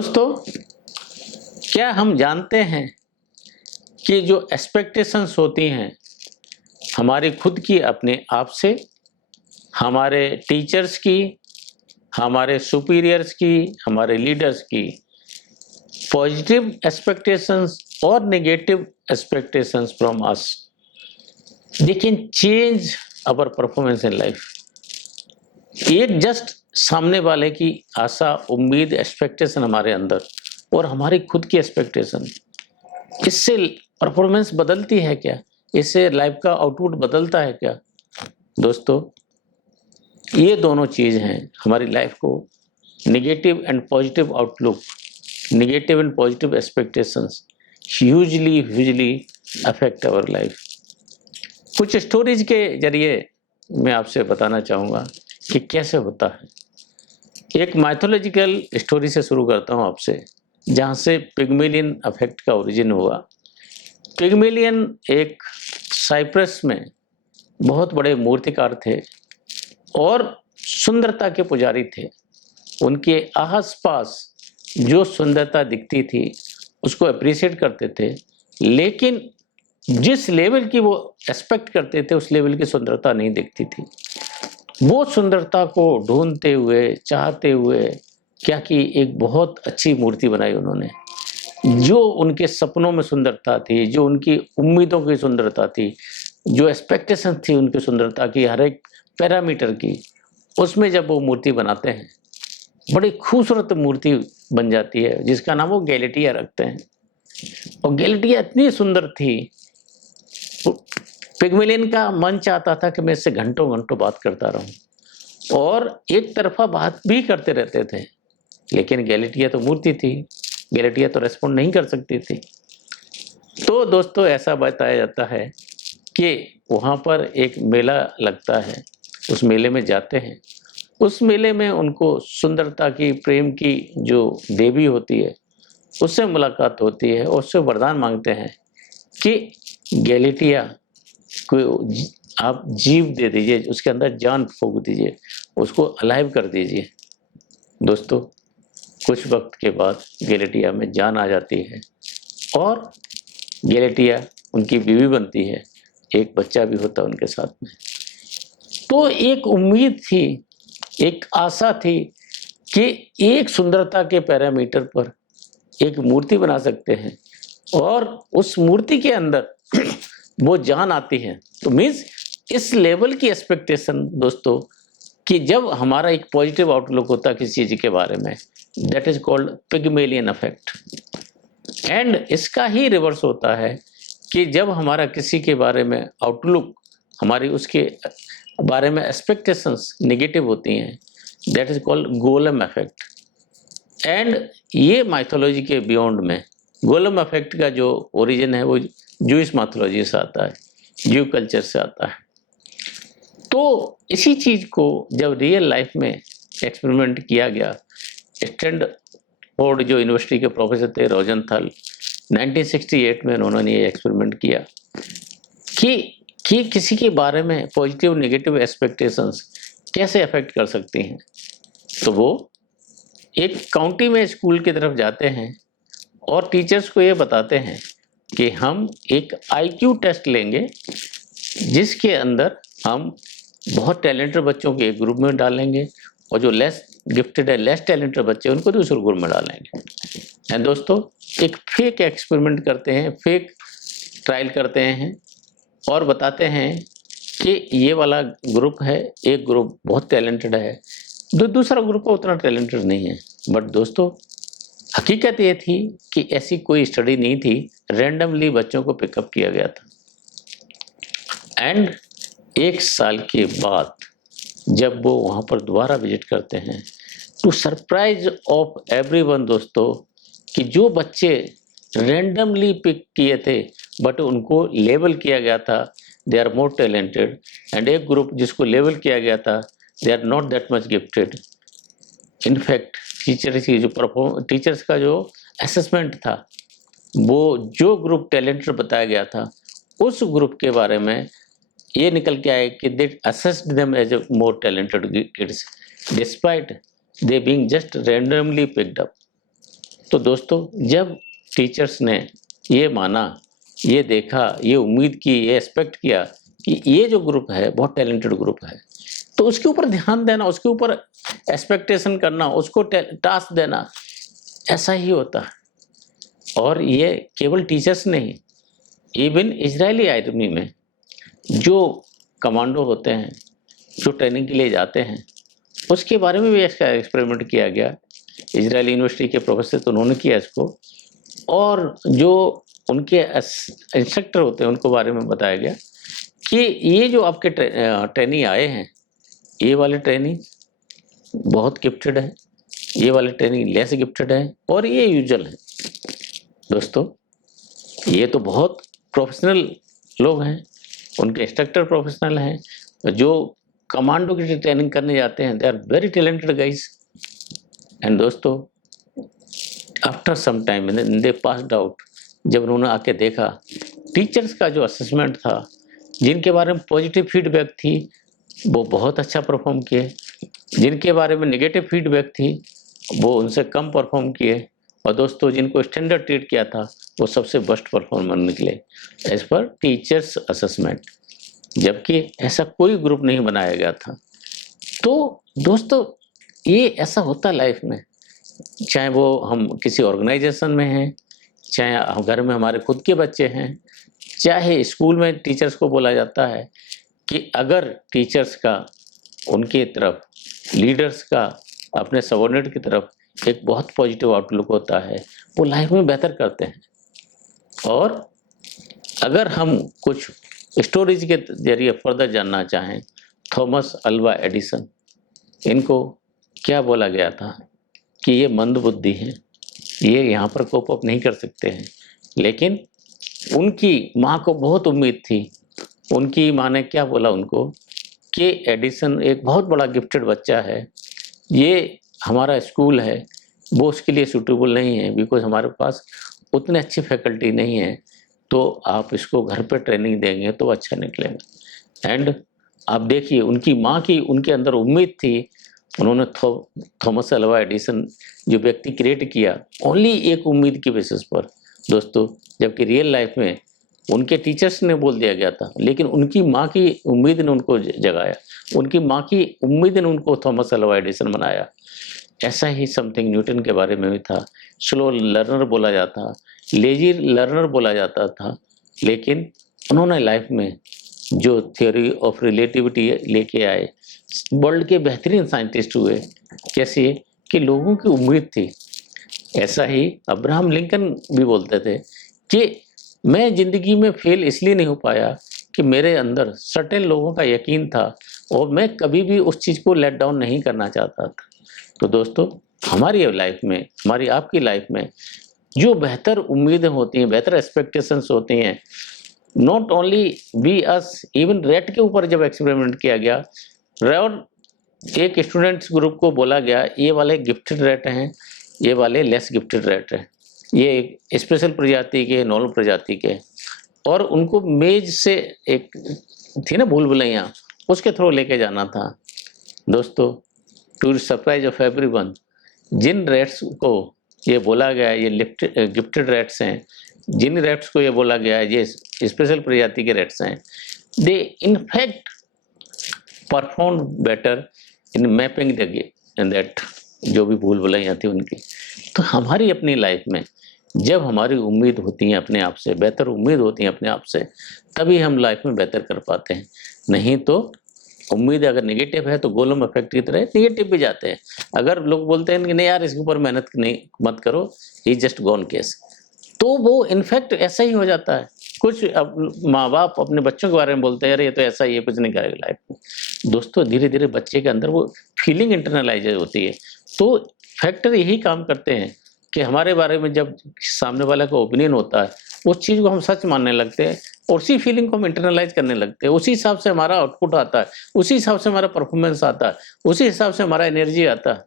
दोस्तों, क्या हम जानते हैं कि जो एक्सपेक्टेशंस होती हैं हमारी खुद की अपने आप से, हमारे टीचर्स की, हमारे सुपीरियर्स की, हमारे लीडर्स की, पॉजिटिव एक्सपेक्टेशंस और negative expectations from us, they can change our performance in life. एक जस्ट सामने वाले की आशा, उम्मीद, एक्सपेक्टेशन हमारे अंदर और हमारी खुद की एक्सपेक्टेशन, इससे परफॉर्मेंस बदलती है क्या? इससे लाइफ का आउटपुट बदलता है क्या? दोस्तों, ये दोनों चीज़ हैं हमारी लाइफ को negative and positive outlook, negative and positive expectations hugely affect our life. कुछ स्टोरीज के जरिए मैं आपसे बताना चाहूँगा कि कैसे होता है। एक माइथोलॉजिकल स्टोरी से शुरू करता हूँ आपसे, जहाँ से पिग्मेलियन अफेक्ट का ओरिजिन हुआ। पिग्मेलियन एक साइप्रस में बहुत बड़े मूर्तिकार थे और सुंदरता के पुजारी थे। उनके आसपास जो सुंदरता दिखती थी उसको अप्रिशिएट करते थे, लेकिन जिस लेवल की वो एक्सपेक्ट करते थे उस लेवल की सुंदरता नहीं दिखती थी। वो सुंदरता को ढूंढते हुए, चाहते हुए क्या कि एक बहुत अच्छी मूर्ति बनाई उन्होंने, जो उनके सपनों में सुंदरता थी, जो उनकी उम्मीदों की सुंदरता थी, जो एक्सपेक्टेशन थी उनकी सुंदरता की, हर एक पैरामीटर की, उसमें जब वो मूर्ति बनाते हैं बड़ी खूबसूरत मूर्ति बन जाती है, जिसका नाम वो गैलेटिया रखते हैं। और गैलेटिया इतनी सुंदर थी, पिग्मेलियन का मन चाहता था कि मैं इससे घंटों घंटों बात करता रहूं और एक तरफा बात भी करते रहते थे, लेकिन गैलेटिया तो मूर्ति थी, गैलेटिया तो रेस्पॉन्ड नहीं कर सकती थी। तो दोस्तों, ऐसा बताया जाता है कि वहाँ पर एक मेला लगता है, उस मेले में जाते हैं। उस मेले में उनको सुंदरता की, प्रेम की जो देवी होती है उससे मुलाकात होती है और उससे वरदान मांगते हैं कि गैलेटिया को आप जीव दे दीजिए, उसके अंदर जान फूंक दीजिए, उसको अलाइव कर दीजिए। दोस्तों, कुछ वक्त के बाद गैलेटिया में जान आ जाती है और गैलेटिया उनकी बीवी बनती है, एक बच्चा भी होता है उनके साथ में। तो एक उम्मीद थी, एक आशा थी कि एक सुंदरता के पैरामीटर पर एक मूर्ति बना सकते हैं और उस मूर्ति के अंदर वो जान आती है। तो मीन्स इस लेवल की एक्सपेक्टेशन दोस्तों, कि जब हमारा एक पॉजिटिव आउटलुक होता है किसी चीज़ के बारे में, that is called Pygmalion affect. And इसका ही रिवर्स होता है कि जब हमारा किसी के बारे में आउटलुक, हमारी उसके बारे में एक्सपेक्टेशंस नेगेटिव होती हैं, that is called golem effect. And ये माइथोलॉजी के बियॉन्ड में गोलम इफेक्ट का जो ओरिजिन है वो जूइश माइथोलॉजी से आता है, ज्यू कल्चर से आता है। तो इसी चीज़ को जब रियल लाइफ में एक्सपेरिमेंट किया गया, स्टैनफोर्ड जो यूनिवर्सिटी के प्रोफेसर थे रोजेंथल, 1968 में उन्होंने ये एक्सपेरिमेंट किया कि किसी के बारे में पॉजिटिव नेगेटिव एक्सपेक्टेशंस कैसे अफेक्ट कर सकती हैं। तो वो एक काउंटी में स्कूल की तरफ जाते हैं और टीचर्स को ये बताते हैं कि हम एक आईक्यू टेस्ट लेंगे, जिसके अंदर हम बहुत टैलेंटेड बच्चों के एक ग्रुप में डालेंगे और जो लेस गिफ्टेड है, लेस टैलेंटेड बच्चे, उनको दूसरे ग्रुप में डालेंगे। एंड दोस्तों, एक फेक एक्सपेरिमेंट करते हैं, फेक ट्रायल करते हैं और बताते हैं कि ये वाला ग्रुप है, एक ग्रुप बहुत टैलेंटेड है, दूसरा ग्रुप उतना टैलेंटेड नहीं है। बट दोस्तों, हकीकत ये थी कि ऐसी कोई स्टडी नहीं थी, रैंडमली बच्चों को पिकअप किया गया था। एंड 1 साल के बाद जब वो वहाँ पर दोबारा विजिट करते हैं, टू सरप्राइज ऑफ एवरीवन दोस्तों, कि जो बच्चे रैंडमली पिक किए थे बट उनको लेबल किया गया था they are more talented, and एक ग्रुप जिसको लेबल किया गया था they are not that much gifted. In fact teachers का जो असेसमेंट था, वो जो ग्रुप टैलेंटेड बताया गया था उस ग्रुप के बारे में ये निकल के आए कि they assessed them as a more talented kids despite they being just randomly picked up. तो दोस्तों, जब टीचर्स ने ये माना, ये देखा, ये उम्मीद की, ये एक्सपेक्ट किया कि ये जो ग्रुप है बहुत टैलेंटेड ग्रुप है, तो उसके ऊपर ध्यान देना, उसके ऊपर एक्सपेक्टेशन करना, उसको टास्क देना, ऐसा ही होता है। और ये केवल टीचर्स नहीं, इवन इजरायली आर्मी में जो कमांडो होते हैं, जो ट्रेनिंग के लिए जाते हैं, उसके बारे में भी इसका एक्सपेरिमेंट किया गया। इजरायली यूनिवर्सिटी के प्रोफेसर तो उन्होंने किया इसको, और जो उनके इंस्ट्रक्टर होते हैं उनको बारे में बताया गया कि ये जो आपके ट्रेनी आए हैं, ये वाले ट्रेनी बहुत गिफ्टेड है, ये वाले ट्रेनी लेस गिफ्टेड है, और ये यूजुअल है। दोस्तों, ये तो बहुत प्रोफेशनल लोग हैं, उनके इंस्ट्रक्टर प्रोफेशनल हैं, जो कमांडो की ट्रेनिंग करने जाते हैं, they are very talented guys. And दोस्तों, after some time they passed out, जब उन्होंने आके देखा टीचर्स का जो असेसमेंट था, जिनके बारे में पॉजिटिव फीडबैक थी वो बहुत अच्छा परफॉर्म किए, जिनके बारे में नेगेटिव फीडबैक थी वो उनसे कम परफॉर्म किए, और दोस्तों जिनको स्टैंडर्ड ट्रीट किया था वो सबसे बेस्ट परफॉर्मर निकले एज पर टीचर्स असेसमेंट, जबकि ऐसा कोई ग्रुप नहीं बनाया गया था। तो दोस्तों, ये ऐसा होता लाइफ में, चाहे वो हम किसी ऑर्गेनाइजेशन में हैं, चाहे घर में हमारे खुद के बच्चे हैं, चाहे स्कूल में टीचर्स को बोला जाता है कि अगर टीचर्स का उनकी तरफ, लीडर्स का अपने सबऑर्डिनेट की तरफ एक बहुत पॉजिटिव आउटलुक होता है, वो लाइफ में बेहतर करते हैं। और अगर हम कुछ स्टोरीज के जरिए फर्दर जानना चाहें, थॉमस अल्वा एडिसन, इनको क्या बोला गया था कि ये मंदबुद्धि हैं, ये यहाँ पर कोप अप नहीं कर सकते हैं, लेकिन उनकी माँ को बहुत उम्मीद थी। उनकी माँ ने क्या बोला उनको कि एडिसन एक बहुत बड़ा गिफ्टेड बच्चा है, ये हमारा स्कूल है वो उसके लिए सूटेबल नहीं है, बिकॉज हमारे पास उतने अच्छी फैकल्टी नहीं है, तो आप इसको घर पे ट्रेनिंग देंगे तो अच्छा निकलेगा। एंड आप देखिए, उनकी माँ की उनके अंदर उम्मीद थी, उन्होंने थॉमस अल्वा एडिसन जो व्यक्ति क्रिएट किया ओनली एक उम्मीद की बेसिस पर दोस्तों, जबकि रियल लाइफ में उनके टीचर्स ने बोल दिया गया था, लेकिन उनकी माँ की उम्मीद ने उनको जगाया, उनकी माँ की उम्मीद ने उनको थॉमस अल्वा एडिसन बनाया। ऐसा ही समथिंग न्यूटन के बारे में भी था। स्लो लर्नर बोला जाता, लेजी लर्नर बोला जाता था, लेकिन उन्होंने लाइफ में जो थ्योरी ऑफ रिलेटिविटी लेके आए, वर्ल्ड के बेहतरीन साइंटिस्ट हुए। कैसे कि लोगों की उम्मीद थी। ऐसा ही अब्राहम लिंकन भी बोलते थे कि मैं ज़िंदगी में फेल इसलिए नहीं हो पाया कि मेरे अंदर सर्टेन लोगों का यकीन था और मैं कभी भी उस चीज़ को लेट डाउन नहीं करना चाहता था। तो दोस्तों, हमारी लाइफ में, हमारी आपकी लाइफ में जो बेहतर उम्मीदें होती हैं, बेहतर एक्सपेक्टेशंस होती हैं, not only we us, even rat के ऊपर जब एक्सपेरिमेंट किया गया, और एक स्टूडेंट्स ग्रुप को बोला गया ये वाले गिफ्टेड रेट हैं, ये वाले लेस गिफ्टेड रेट हैं, ये स्पेशल प्रजाति के, नॉर्मल प्रजाति के, और उनको मेज से एक थी ना भूल भुलैया, उसके थ्रू लेके जाना था। दोस्तों, टू सरप्राइज ऑफ एवरीवन, जिन रेट्स को ये बोला गया ये गिफ्टेड रेट्स हैं, जिन रेट्स को ये बोला गया है ये स्पेशल प्रजाति के रेट्स हैं, they in fact perform better in mapping in that, जो भी भूल भुलैया थी उनकी। तो हमारी अपनी लाइफ में जब हमारी उम्मीद होती है अपने आप से, बेहतर उम्मीद होती है अपने आप से, तभी हम लाइफ में बेहतर कर पाते हैं। नहीं तो उम्मीद अगर नेगेटिव है तो गोलम इफेक्ट की तरह नेगेटिव भी जाते हैं। अगर लोग बोलते हैं कि नहीं यार इसके ऊपर मेहनत नहीं मत करो, ही जस्ट गॉन केस, तो वो इनफैक्ट ऐसा ही हो जाता है। कुछ माँ बाप अपने बच्चों के बारे में बोलते हैं यार ये तो ऐसा ही है, कुछ नहीं करेगा लाइफ में। दोस्तों, धीरे धीरे बच्चे के अंदर वो फीलिंग इंटरनलाइज होती है। तो फैक्टर यही काम करते हैं कि हमारे बारे में जब सामने वाला का ओपिनियन होता है, उस चीज़ को हम सच मानने लगते हैं और उसी फीलिंग को हम इंटरनलाइज करने लगते हैं। उसी हिसाब से हमारा आउटपुट आता है, उसी हिसाब से हमारा परफॉर्मेंस आता है, उसी हिसाब से हमारा एनर्जी आता है।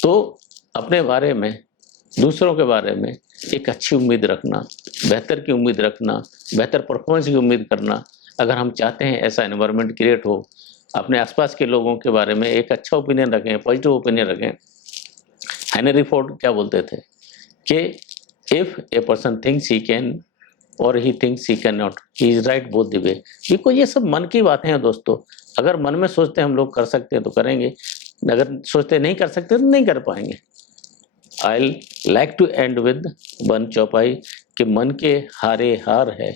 तो अपने बारे में, दूसरों के बारे में एक अच्छी उम्मीद रखना, बेहतर की उम्मीद रखना, बेहतर परफॉर्मेंस की उम्मीद करना। अगर हम चाहते हैं ऐसा एनवायरनमेंट क्रिएट हो, अपने आसपास के लोगों के बारे में एक अच्छा ओपिनियन रखें, पॉजिटिव ओपिनियन रखें। हेनरी फोर्ड क्या बोलते थे कि if a person thinks he can or he thinks he can not, he is right both the way. Because ये सब मन की बातें हैं दोस्तों। अगर मन में सोचते हम लोग कर सकते हैं तो करेंगे, अगर सोचते नहीं कर सकते तो नहीं कर पाएंगे। I like to end with one चौपाई कि मन के हारे हार है,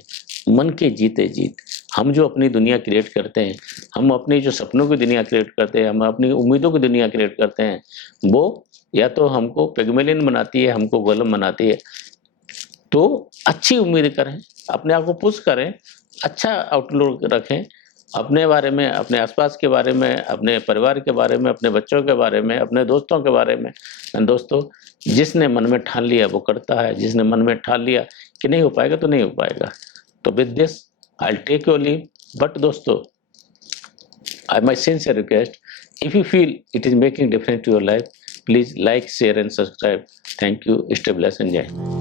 मन के जीते जीत। हम जो अपनी दुनिया क्रिएट करते हैं, हम अपनी जो सपनों की दुनिया क्रिएट करते हैं, हम अपनी उम्मीदों की दुनिया क्रिएट करते हैं, वो या तो हमको पिग्मेलियन बनाती है, हमको गोलम बनाती है। तो अच्छी उम्मीद करें, अपने आप को पुश करें, अच्छा आउटलुक रखें अपने बारे में, अपने आसपास के बारे में, अपने परिवार के बारे में, अपने बच्चों के बारे में, अपने दोस्तों के बारे में। दोस्तों, जिसने मन में ठान लिया वो करता है, जिसने मन में ठान लिया कि नहीं हो पाएगा तो नहीं हो पाएगा। तो with this I take your leave. But दोस्तों, I my sincere request, if you feel it is making difference to your life, please like, share and subscribe. Thank you. Stay blessed and जय हिंद।